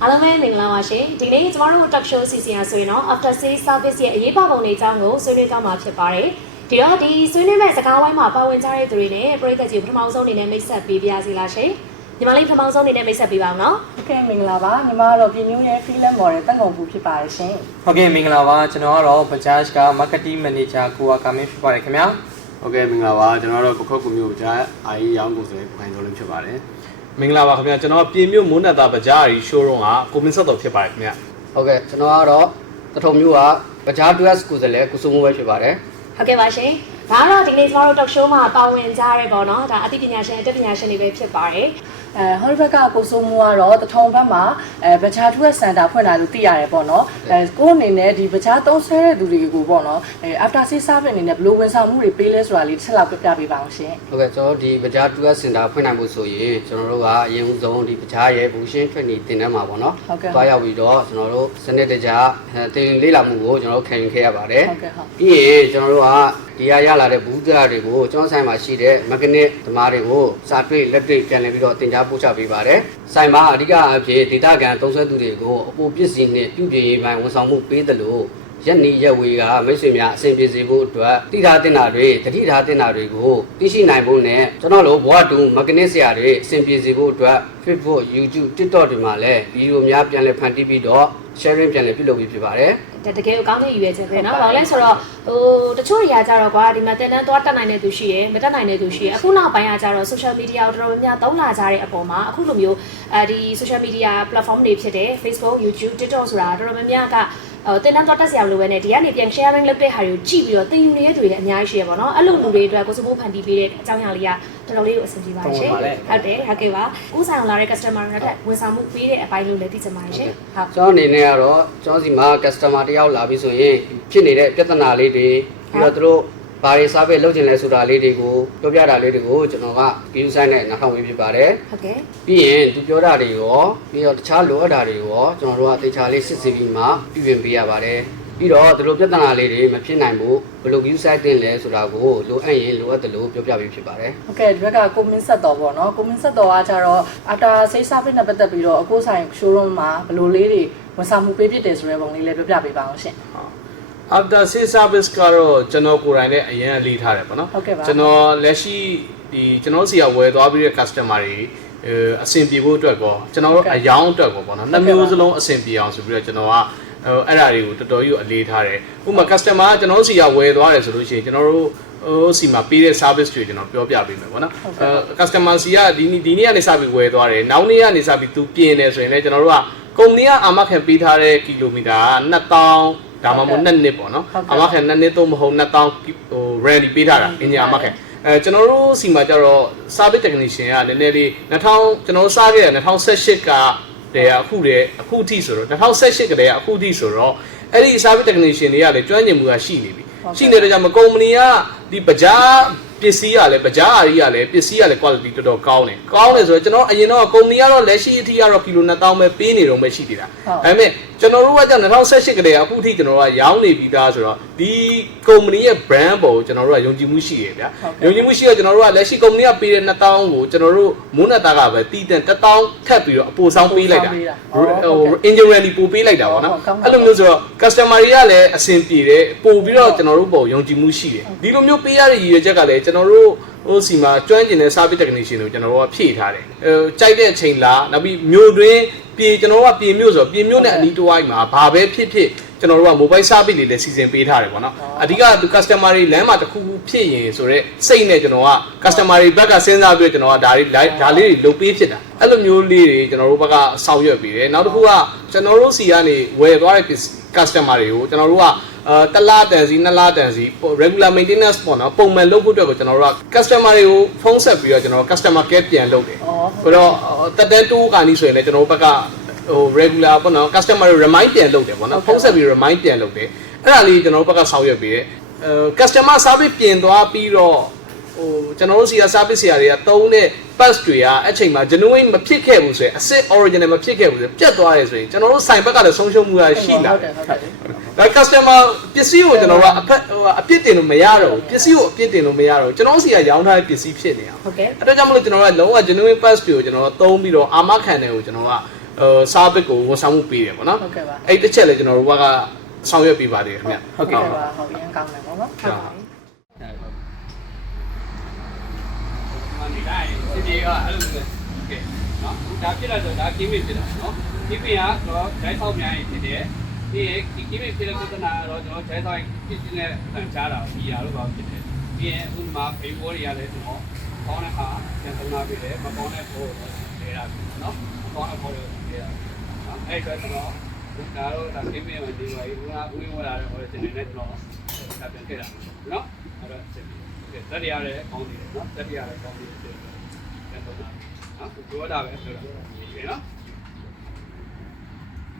အားလုံးပဲမင်္ဂလာပါရှင်ဒီနေ့ကျမတို့ talk show စီစဉ်ရဆိုရင်တော့ after sales service ရဲ့အရေးပါပုံတွေအကြောင်းကိုဆွေးနွေးကြမှာဖြစ်ပါတယ်ဒီတော့ဒီဆွေးနွေးမဲ့စကားဝိုင်းမှာပါဝင်ကြတဲ့သူတွေနဲ့ပရိသတ်ကြီးပထမဆုံးအနေနဲ့မိတ်ဆက်ပေးပါရစေလားရှင်ညီမလေးပထမဆုံးအနေနဲ့မိတ်ဆက်ပေးပါအောင်နော်ဟုတ်ကဲ့မင်္ဂလာပါညီမကတော့ပြည်မျိုးရဲ့ freelance model တန်ကုန်ဘူးဖြစ်ပါတယ်ရှင်ဟုတ်ကဲ့မင်္ဂလာပါကျွန်တော်ကတော့ Bajaj က marketing manager ကိုကမင်းဖြစ်ပါတယ်ခင်ဗျာဟုတ်ကဲ့မင်္ဂလာပါကျွန်တော်တို့ပခုတ်ကူမျိုး Bajaj အာရီရောင်းကိုဆိုတဲ့ခိုင်တော်လုံးဖြစ်ပါတယ်မင်္ဂလာပါခင်ဗျာကျွန်တော်ပြည်မြို့မိုးနတ်သား Bajaj ရီ showroom ကကိုမင်းဆက်တော်ဖြစ်ပါတယ်ခင်ဗျာဟုတ်ကဲ့ကျွန်တော်ကတော့တထုံမျိုးက Bajaj 2S ကိုယ်စားလှယ်ကိုစုံမိုးပဲဖြစ်ပါတယ်ဟုတ်ကဲ့ပါရှင်ဒါကတော့ဒီနေ့ကျမတို့ talk show မှာပါဝင်ကြရဲပေါ့နော်ဒါအသိပညာရှင်အတတ်ပညာရှင်တွေပဲဖြစ်ပါတယ်ဟောဒီဘက်ကကိုစိုးမိုးကတော့တထုံဘက်မှာBajaj 2S Center ဖွင့်လာလို့သိရတယ်ပေါ့နော်ကိုအနေနဲ့ဒီBajaj သုံးဆွဲတဲ့သူတွေကိုပေါ့နော်after sales service အနေနဲ့ဘယ်လိုဝန်ဆောင်မှုတွေပေးလဲဆိုတာလေးတစ်ချက်လောက်ပြပြပေးပါအောင်ရှင်ဟုတ်ကဲ့ကျွန်တော်ဒီ Bajaj 2S Center ဖွင့်နိုင်ဖို့ဆိုရင်ကျွန်တော်တို့ကအရင်ဦးဆုံးဒီBajajရဲ့ Bushing Training တင်တန်းမှာပေါ့နော်တွားရောက်ပြီးတော့ကျွန်တော်တို့စနစ်တကျတင်လေ့လာမှုကိုကျွန်တော်တို့ခံယူခဲ့ရပါတယ်ဟုတ်ကဲ့ဟုတ်ပြီးရင်ကျွန်တော်တို့ကဒီရလာတဲ့ဘူးတရားတွေကိုကျွန်တော်ဆိုင်မှာရှိတဲ့ mechanic သမားတွေကိုစာတွေ့လက်တွေ့ပြန်လည်ပြီးတော့တင်ကြားပို့ချပေးပါတယ်ဆိုင်မှာအဓိကအဖြစ် data ကန်သုံးစွဲသူတွေကိုအပိုပစ္စည်းနဲ့ပြုပြင်ရေးပိုင်းဝန်ဆောင်မှုပေးတယ်လို့ရက်နီရက်ဝေကမိတ်ဆွေများအဆင်ပြေစေဖို့အတွက်တိထားတင်တာတွေတတိထားတင်တာတွေကိုသိရှိနိုင်ဖို့နဲ့ကျွန်တော်တို့ဘဝတူ mechanic ဆရာတွေအဆင်ပြေစေဖို့အတွက် Facebook YouTube TikTok တွေမှာလည်းဗီဒီယိုများပြန်လည်ဖန်တီးပြီးတော့ sharing ပြန်လည်ပြုလုပ်ပြီးဖြစ်ပါတယ်တကယ်ကိုကောင်းတဲ့ရည်ရွယ်ချက်ပဲเนาะဘာလို့လဲဆိုတော့တချို့တွေကကြတော့ကွာဒီမှာတင်တန်းသွားတက်နိုင်တဲ့သူရှိရယ်မတက်နိုင်တဲ့သူရှိရယ်အခုနောက်ပိုင်းကကြတော့ social media ကိုတော်တော်များများသုံးလာကြတဲ့အပေါ်မှာအခုလိုမျိုးဒီ social media platform တွေဖြစ်တဲ့ Facebook YouTube TikTok ဆိုတာတော်တော်များများကတင်တန်းသွားတက်ဆရာလိုပဲနဲ့ဒီကနေပြန် sharing လုပ်တဲ့ဟာတွေကိုကြည့်ပြီးတော့သင်ယူနေတဲ့သူတွေလည်းအများကြီးရှိရပါတော့အဲ့လိုလူတွေအတွက်ကိုစမိုးဖန်တီးပေးတဲ့အကြောင်းအရာလေးကတော်တော်လေးကိုအဆင်ပြေပါရှင်ဟုတ်တယ်ဟုတ်ကဲ့ပါကိုဆိုင်အောင်လာတဲ့ customer တွေနဲ့ဝန်ဆောင်မှုပေးတဲ့အပိုင်းလို့လည်းသိချင်ပါတယ်ရှင်ဟုတ်ကျွန်တော်အနေနဲ့ကတော့ကျွန်တော်စီမှာ customer တယောက်လာပြီဆိုရင်ဖြစ်နေတဲ့ပြဿနာလေးတွေပြီးတော့သူတို့ဘာတွေစားပဲလုပ်ချင်လဲဆိုတာလေးတွေကိုပြောပြတာလေးတွေကိုကျွန်တော်က view site နဲ့နောက်ထောင်ဝေးဖြစ်ပါတယ်ဟုတ်ကဲ့ပြီးရင်သူပြောတာတွေရောပြီးတော့တခြားလိုအပ်တာတွေရောကျွန်တော်တို့ကတေချာလေးစစ်ဆေးပြီးမှပြုပြင်ပေးရပါတယ်ပြီးတော့ဒီလိုပြဿနာလေးတွေမဖြစ်နိုင်ဘူးဘယ်လို view site တင်လဲဆိုတာကိုလိုအပ်ရင်လိုအပ်တယ်လို့ပြောပြပေးဖြစ်ပါတယ်ဟုတ်ကဲ့ဒီဘက်ကကိုမင်းဆက်တော်ပေါ့နော်ကိုမင်းဆက်တော်ကကြတော့ after sales service နဲ့ပတ်သက်ပြီးတော့အကိုဆိုင် showroom မှာဘယ်လိုလေးတွေဝန်ဆောင်မှုပေးဖြစ်တယ်ဆိုတဲ့ပုံလေးလည်းပြောပြပေးပါအောင်ရှင်after sales service ကတော့ကျွန်တော်ကိုယ်တိုင်လည်းအရင်အလေးထားတယ်ပေါ့နော်ကျွန်တော်လက်ရှိဒီကျွန်တော်စီကဝယ်သွားပြီးတဲ့ customer တွေအဆင်ပြေဖို့အတွက်ကောကျွန်တော်တို့အယောင်းအတွက်ကောပေါ့နော်နှစ်မျိုးစလုံးအဆင်ပြေအောင်ဆိုပြီးတော့ကျွန်တော်ကအဲ့ဒါတွေကိုတော်တော်ကြီးအလေးထားတယ်ဥပမာ customer ကကျွန်တော်စီကဝယ်သွားတယ်ဆိုလို့ရှိရင်ကျွန်တော်တို့စီမှာပေးတဲ့ service တွေကျွန်တော်ပြောပြပေးမယ်ပေါ့နော်customer စီကဒီနေ့ကနေစပြီးဝယ်သွားတယ်နောက်နေ့ကနေစပြီးသူပြင်တယ်ဆိုရင်လည်းကျွန်တော်တို့ကကုမ္ပဏီကအာမခံပေးထားတဲ့ကီလိုမီတာက2000ဒါမှမဟုတ်2နှစ်ပေါ့နော်အာမခံ2နှစ်သို့မဟုတ်2000ဟို ready ပေးထားတာအင်ဂျင်အာမခံကျွန်တော်တို့စီမှာကျတော့ service technician ကနည်းနည်းလေး2000ကျွန်တော်တို့စားခဲ့တဲ့2018ကတည်းအခုထိဆိုတော့2018ကတည်းကအခုထိဆိုတော့အဲ့ဒီ service technician တွေကလည်းကျွမ်းကျင်မှုကရှိနေပြီရှိနေတဲ့ကြောင့်ကုမ္ပဏီကဒီBajajပစ္စည်းကလည်းBajajအာရီကလည်းပစ္စည်းကလည်း quality တော်တော်ကောင်းတယ်ဆိုတော့ကျွန်တော်အရင်တော့ကုမ္ပဏီကတော့လက်ရှိအထိကတော့ကီလို2000ပဲပေးနေတော့မှရှိသေးတာဒါပေမဲ့ကျွန်တော်တို့ကကြောင့်2018ကတည်းကအခုထိကျွန်တော်တို့ကရောင်းနေပြီးသားဆိုတော့ဒီကုမ္ပဏီရဲ့ brand ပေါ်ကိုကျွန်တော်တို့ကယုံကြည်မှုရှိရဗျာယုံကြည်မှုရှိတော့ကျွန်တော်တို့ကလက်ရှိကုမ္ပဏီကပေးတဲ့2000ကိုကျွန်တော်တို့မိုးနတ်သားကပဲတီးတန်1000ထပ်ပြီးတော့အပိုဆောင်ပေးလိုက်တာဟို engineering ပို့ပေးလိုက်တာပေါ့နော်အဲ့လိုမျိုးဆိုတော့ customer တွေကလည်းအဆင်ပြေတယ်ပို့ပြီးတော့ကျွန်တော်တို့ပေါ်ယုံကြည်မှုရှိတယ်ဒီလိုမျိုးပေးရတဲ့ရည်ရွယ်ချက်ကလည်းကျွန်တော်တို့ဟိုစီမှာကျွမ်းကျင်တဲ့ service technician ကိုကျွန်တော်တို့ကဖြည့်ထားတယ်ကြိုက်တဲ့အချိန်လားနောက်ပြီးမြို့တွင်းကျွန်တော်တို့ကပြင်မြို့ဆိုတော့ပြင်မြို့နဲ့အနီးတစ်ဝိုက်မှာဘာပဲဖြစ်ကျွန်တော်တို့က mobile service တွေလည်းစီစဉ်ပေးထားတယ်ပေါ့နော်အဓိက customer တွေလမ်းမှာတစ်ခုခုဖြစ်ရင်ဆိုတော့စိတ်နဲ့ကျွန်တော်က customer တွေဘက်ကစဉ်းစားပြီးကျွန်တော်ကဒါလေးတွေလုပ်ပေးဖြစ်တာအဲ့လိုမျိုးလေးတွေကျွန်တော်တို့ဘက်ကဆောင်ရွက်ပေးတယ်နောက်တစ်ခုကကျွန်တော်တို့စီကနေဝယ်သွားတဲ့ customer တွေကိုကျွန်တော်တို့ကတလားတန်စီ2လားတန်စီ regular maintenance ပေါ့နော်ပုံမှန်လုပ်ဖို့အတွက်ကိုကျွန်တော်တို့က customer တွေကိုဖုန်းဆက်ပြီးတော့ကျွန်တော် customer care ပြန်လုပ်တယ်ဆိုတော့တက်တဲ့တိုးကနေဆိုရင်လည်းကျွန်တော်တို့ဘက်ကဟို regular ပေါ့နော် customer တွေ remind ပြန်လုပ်တယ်ပေါ့နော်ဖုန်းဆက်ပြီး remind ပြန်လုပ်တယ်အဲ့ဒါလေးကျွန်တော်တို့ဘက်ကဆောင်ရွက်ပေးတယ်customer service ပြင်သွားပြီးတော့ဟိုကျွန်တော်တို့စီက service ဆရာတွေကတုံးတဲ့ pass တွေကအချိန်မှာ genuine မဖြစ်ခဲ့ဘူးဆိုရင်အစစ် original မဖြစ်ခဲ့ဘူးဆိုရင်ပြတ်သွားတယ်ဆိုရင်ကျွန်တော်တို့ဆိုင်ဘက်ကလည်းဆုံးရှုံးမှုရရှိလာတယ်ဒါ customer ပစ္စည်းကိုကျွန်တော်တို့ကအပြစ်တင်လို့မရတော့ဘူးပစ္စည်းကိုအပြစ်တင်လို့မရတော့ကျွန်တော်စီကရောင်းထားတဲ့ပစ္စည်းဖြစ်နေအောင်ဟုတ်ကဲ့အဲ့ဒါကြောင့်မလို့ကျွန်တော်ကလုံးဝ genuine pass တွေကိုကျွန်တော်တို့သုံးပြီးတော့အာမခံတယ်ကိုကျွန်တော်က စားဘစ်ကိုဝန်ဆောင်မှုပေးတယ်ပေါ့နော် ဟုတ်ကဲ့ပါ အဲ့တစ်ချက်လည်းကျွန်တော်တို့ကဆောင်ရွက်ပေးပါတယ်ခင်ဗျ ဟုတ်ကဲ့ပါဟုတ်ရင်ကောင်းတယ်ပေါ့နော် ဟုတ်ပါပြီ မနေ့တိုင်းဒီကအဲ့လိုပဲကဲနော်ဒါဖြစ်လာတော့ဒါကင်းမေးဖြစ်တာနော်ဒီပြင်ကတော့ဓာတ်ဆောက်များရင်ဖြစ်တယ်ဒီကင်းမေးဖြစ်တဲ့ပြဿနာတော့ကျွန်တော်ဓာတ်ဆောက်ဖြစ်နေတဲ့ဆန်ချတာပြီးရလို့ပါဖြစ်တယ်ပြီးရင်ဥမာဘေးဘောတွေရတယ်ကျွန်တော်ကောင်းတဲ့အခါပြန်သုံးလာပြီးတယ်မကောင်းတဲ့ဘောကိုလဲတာနော်မကောင်းတဲ့ဘောတွေကိုလဲတာနော်အဲ့ဒါကျွန်တော်ဒါတော့ဒါကင်းမေးမှဒီမှာဦးဝင်လာတဲ့ဟိုတဲ့နေနဲ့ကျွန်တော်ဒါပြန်ခဲ့တာနော်အဲ့တော့တက်ရရတယ်ကောင်းတယ်နော်တက်ရရတယ်ကောင်းတယ်ပြန်သုံးလာနော်ပြောတာပဲပြောတာโอเคနော်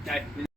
ကြိုက်